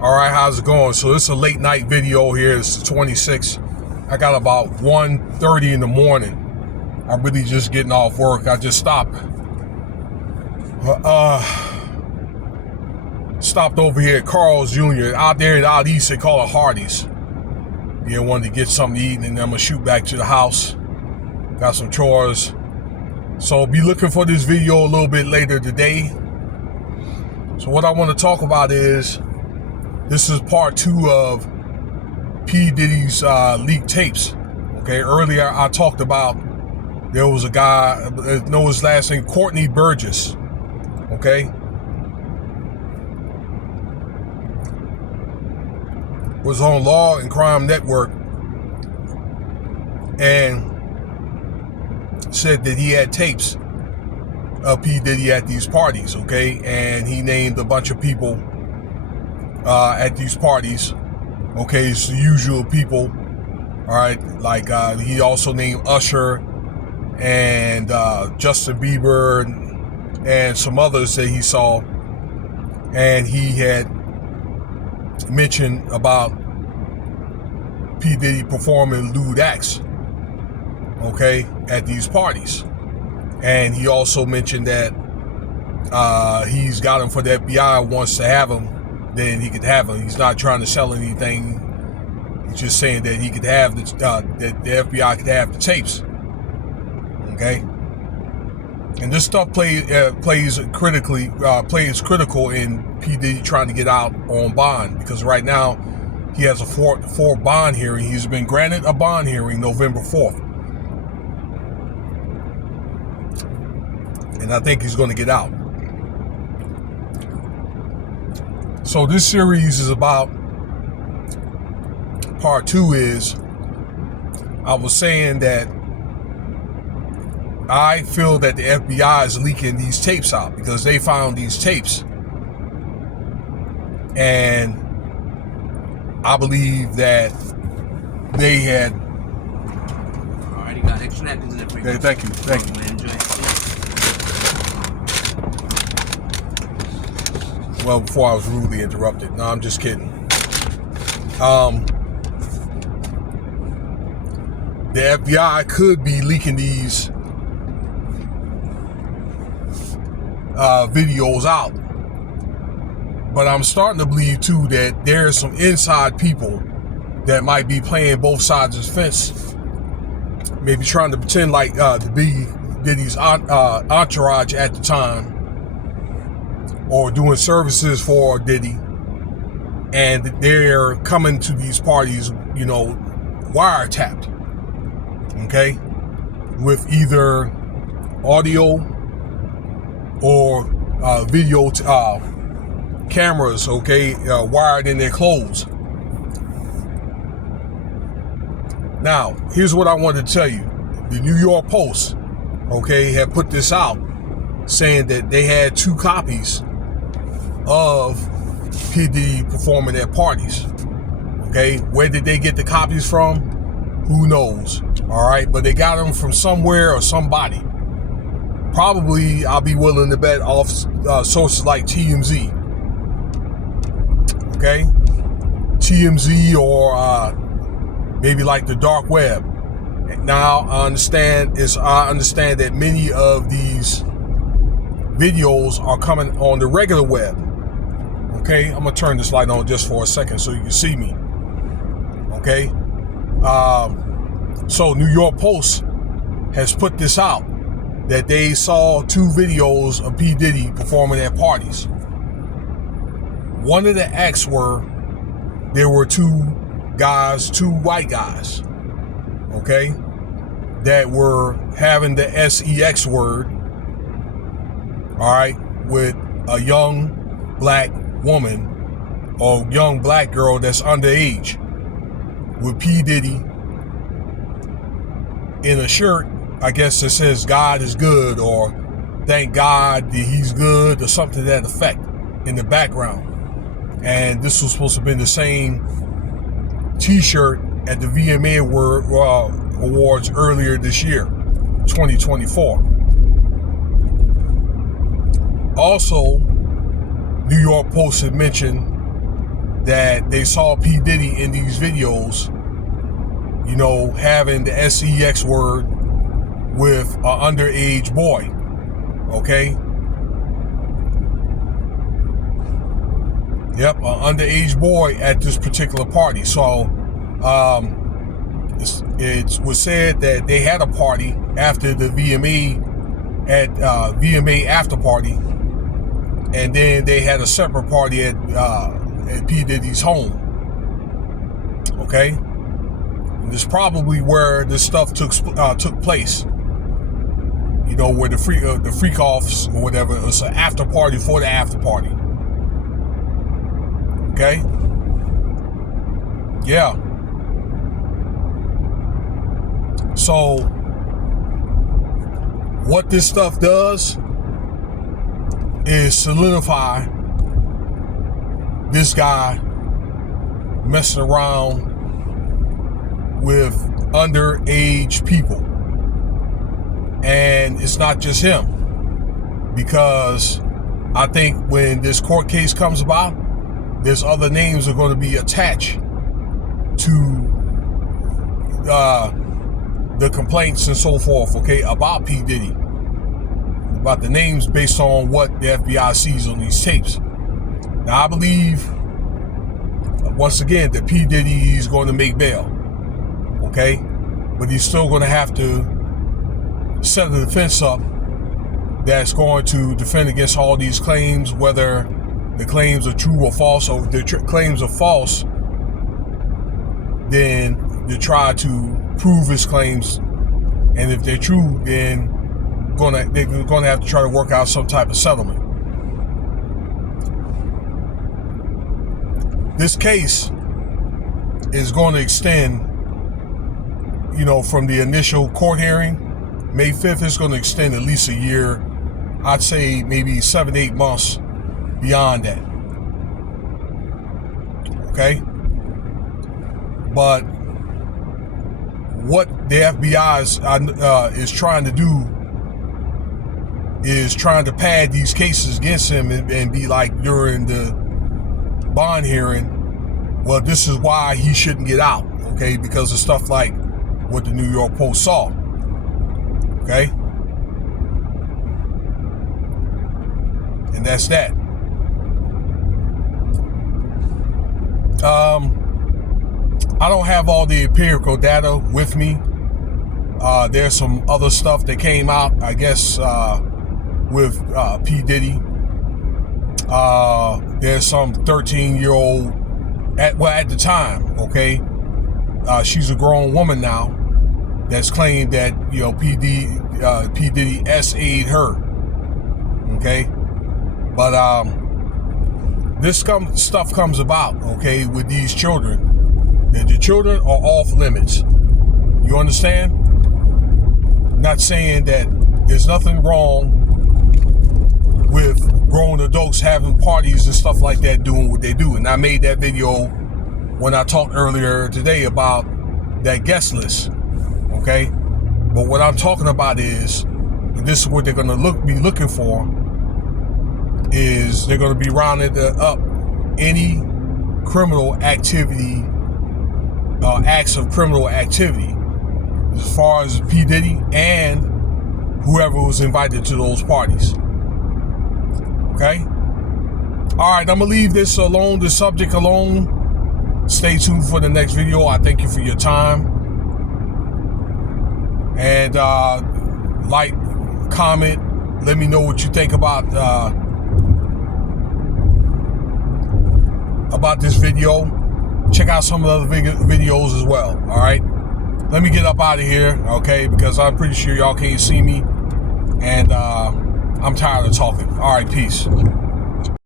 All right, how's it going? So it's a late night video here. It's the 26th. I got about 1:30 in the morning. I'm really just getting off work. I just stopped over here at Carl's Jr. Out there out east, they call it Hardee's. Yeah, wanted to get something to eat, and then I'm gonna shoot back to the house. Got some chores. So be looking for this video a little bit later today. So what I want to talk about is, this is part 2 of P. Diddy's leaked tapes. Okay, earlier I talked about there was a guy, I know his last name, Courtney Burgess. Okay, was on Law and Crime Network and said that he had tapes of P. Diddy at these parties. Okay, and he named a bunch of people at these parties. Okay, it's the usual people. All right, like he also named Usher and Justin Bieber and some others that he saw, and he had mentioned about P. Diddy performing lewd acts, okay, at these parties. And he also mentioned that he's got him for the FBI, wants to have him, then he could have him. He's not trying to sell anything. He's just saying that he could have that the FBI could have the tapes. Okay, and this stuff plays critical in P. Diddy trying to get out on bond, because right now he has a four bond hearing. He's been granted a bond hearing November 4th, and I think he's going to get out. So this series is about, part 2 is, I was saying that I feel that the FBI is leaking these tapes out because they found these tapes, and I believe that they had. Alright, you got extra napkins in there for you. Okay, thank you. Enjoy. Well, before I was rudely interrupted. No, I'm just kidding. The FBI could be leaking these videos out, but I'm starting to believe too that there's some inside people that might be playing both sides of the fence, maybe trying to pretend like to be Diddy's entourage at the time, or doing services for Diddy, and they're coming to these parties, you know, wiretapped, okay, with either audio or video cameras, okay, wired in their clothes. Now, here's what I wanted to tell you. The New York Post, okay, had put this out saying that they had 2 copies of P. Diddy performing at parties. Okay, where did they get the copies from? Who knows? All right, but they got them from somewhere or somebody. Probably, I'll be willing to bet, off sources like TMZ. Okay, TMZ, or maybe like the dark web. Now I understand that many of these videos are coming on the regular web. Okay, I'm gonna turn this light on just for a second so you can see me. Okay, so New York Post has put this out, that they saw 2 videos of P. Diddy performing at parties. One of the acts there were 2 white guys, okay, that were having the sex word, all right, with a young black woman or young black girl that's underage, with P. Diddy in a shirt, I guess, that says God is good, or thank God that he's good, or something to that effect, in the background. And this was supposed to have been the same t-shirt at the VMA Awards earlier this year, 2024. Also, New York Post had mentioned that they saw P. Diddy in these videos, you know, having the sex word with an underage boy. Okay? Yep, an underage boy at this particular party. So, it was said that they had a party after the VMA at VMA after party, and then they had a separate party at P. Diddy's home. Okay, and this is probably where this stuff took place. You know, where the freak offs or whatever. It was an after party for the after party. Okay. Yeah. So, what this stuff does is solidify this guy messing around with underage people. And it's not just him, because I think when this court case comes about, there's other names that are going to be attached to the complaints and so forth, okay, about P. Diddy, about the names based on what the FBI sees on these tapes. Now, I believe, once again, that P. Diddy is going to make bail, okay, but he's still going to have to set a defense up that's going to defend against all these claims, whether the claims are true or false, or if the claims are false, then they try to prove his claims, and if they're true, then they're gonna have to try to work out some type of settlement. This case is going to extend, you know, from the initial court hearing, May 5th, it's going to extend at least a year. I'd say maybe 7-8 months beyond that. Okay? But what the FBI is trying to do is trying to pad these cases against him and be like during the bond hearing, well, this is why he shouldn't get out, okay? Because of stuff like what the New York Post saw, okay? And that's that. I don't have all the empirical data with me. There's some other stuff that came out, I guess, with P. Diddy. There's some 13-year-old, at the time, okay? She's a grown woman now that's claimed that, you know, P. Diddy SA'd her, okay? But this stuff comes about, okay, with these children. That the children are off limits. You understand? Not saying that there's nothing wrong with grown adults having parties and stuff like that, doing what they do. And I made that video when I talked earlier today about that guest list, okay? But what I'm talking about is, and this is what they're going to be looking for, is they're going to be rounding up any criminal activity, acts of criminal activity, as far as P. Diddy and whoever was invited to those parties. Okay? All right, I'm going to leave this alone, the subject alone. Stay tuned for the next video. I thank you for your time. And like, comment, let me know what you think about this video. Check out some of the other videos as well. All right, let me get up out of here, okay, because I'm pretty sure y'all can't see me, and I'm tired of talking. All right, peace.